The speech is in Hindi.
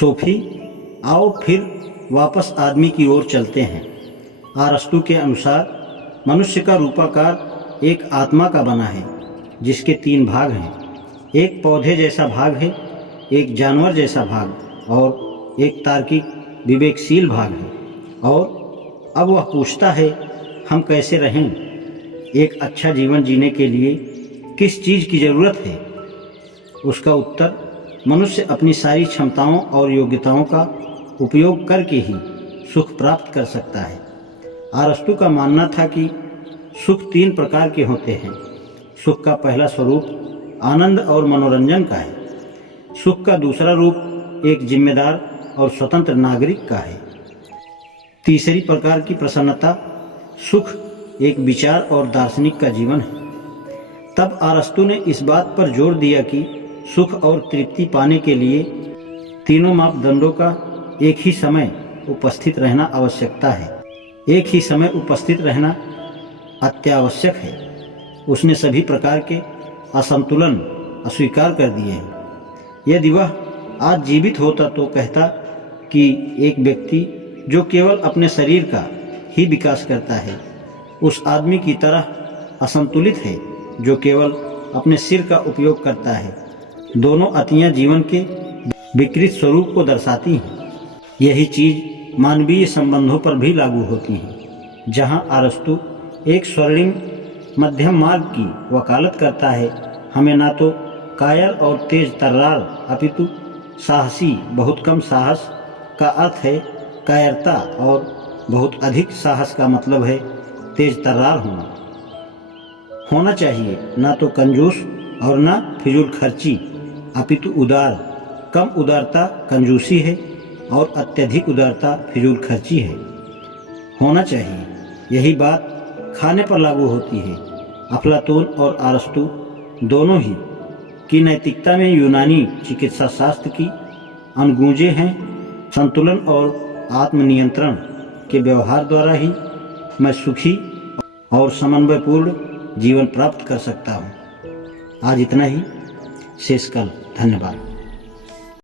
सोफी, आओ फिर वापस आदमी की ओर चलते हैं। अरस्तू के अनुसार मनुष्य का रूपाकार एक आत्मा का बना है जिसके 3 भाग हैं। एक पौधे जैसा भाग है, एक जानवर जैसा भाग और एक तार्किक विवेकशील भाग है। और अब वह पूछता है, हम कैसे रहें? एक अच्छा जीवन जीने के लिए किस चीज़ की ज़रूरत है? उसका उत्तर, मनुष्य अपनी सारी क्षमताओं और योग्यताओं का उपयोग करके ही सुख प्राप्त कर सकता है। अरस्तू का मानना था कि सुख 3 प्रकार के होते हैं। सुख का पहला स्वरूप आनंद और मनोरंजन का है। सुख का दूसरा रूप एक जिम्मेदार और स्वतंत्र नागरिक का है। तीसरी प्रकार की प्रसन्नता, सुख एक विचार और दार्शनिक का जीवन है। तब अरस्तू ने इस बात पर जोर दिया कि सुख और तृप्ति पाने के लिए तीनों मापदंडों का एक ही समय उपस्थित रहना आवश्यकता है। एक ही समय उपस्थित रहना अत्यावश्यक है। उसने सभी प्रकार के असंतुलन अस्वीकार कर दिए हैं। यदि वह आज जीवित होता तो कहता कि एक व्यक्ति जो केवल अपने शरीर का ही विकास करता है उस आदमी की तरह असंतुलित है जो केवल अपने सिर का उपयोग करता है। दोनों अतियाँ जीवन के विकृत स्वरूप को दर्शाती हैं। यही चीज़ मानवीय संबंधों पर भी लागू होती है। जहाँ अरस्तू एक स्वर्णिम मध्यम मार्ग की वकालत करता है, हमें ना तो कायर और तेज तर्रार अपितु साहसी बहुत कम साहस का अर्थ है कायरता और बहुत अधिक साहस का मतलब है तेज तर्रार होना चाहिए। ना तो कंजूस और ना फिजूल खर्ची अपितु उदार। कम उदारता कंजूसी है और अत्यधिक उदारता फिजूल खर्ची है। होना चाहिए। यही बात खाने पर लागू होती है। अफलातून और अरस्तू दोनों ही की नैतिकता में यूनानी चिकित्सा शास्त्र की अनुगूंजें हैं। संतुलन और आत्मनियंत्रण के व्यवहार द्वारा ही मैं सुखी और समन्वयपूर्ण जीवन प्राप्त कर सकता हूँ। आज इतना ही, शेष कल। धन्यवाद।